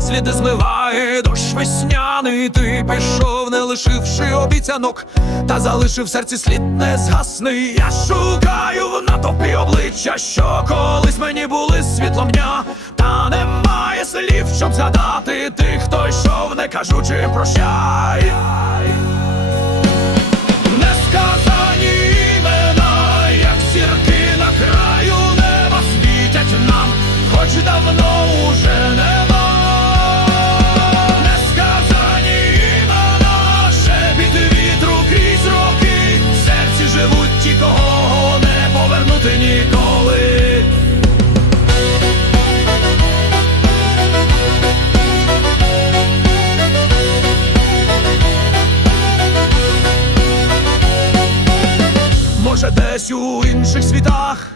сліди змиває дощ весняний. Ти пішов, не лишивши обіцянок, та залишив серці слід незгасний. Я шукаю в натовпі обличчя, що колись мені були світлом дня, та немає слів, щоб згадати тих, хто йшов, не кажучи прощай. Несказані не ніколи. Може, десь у інших світах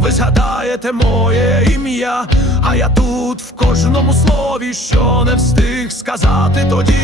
ви згадаєте моє ім'я, а я тут в кожному слові, що не встиг сказати тоді.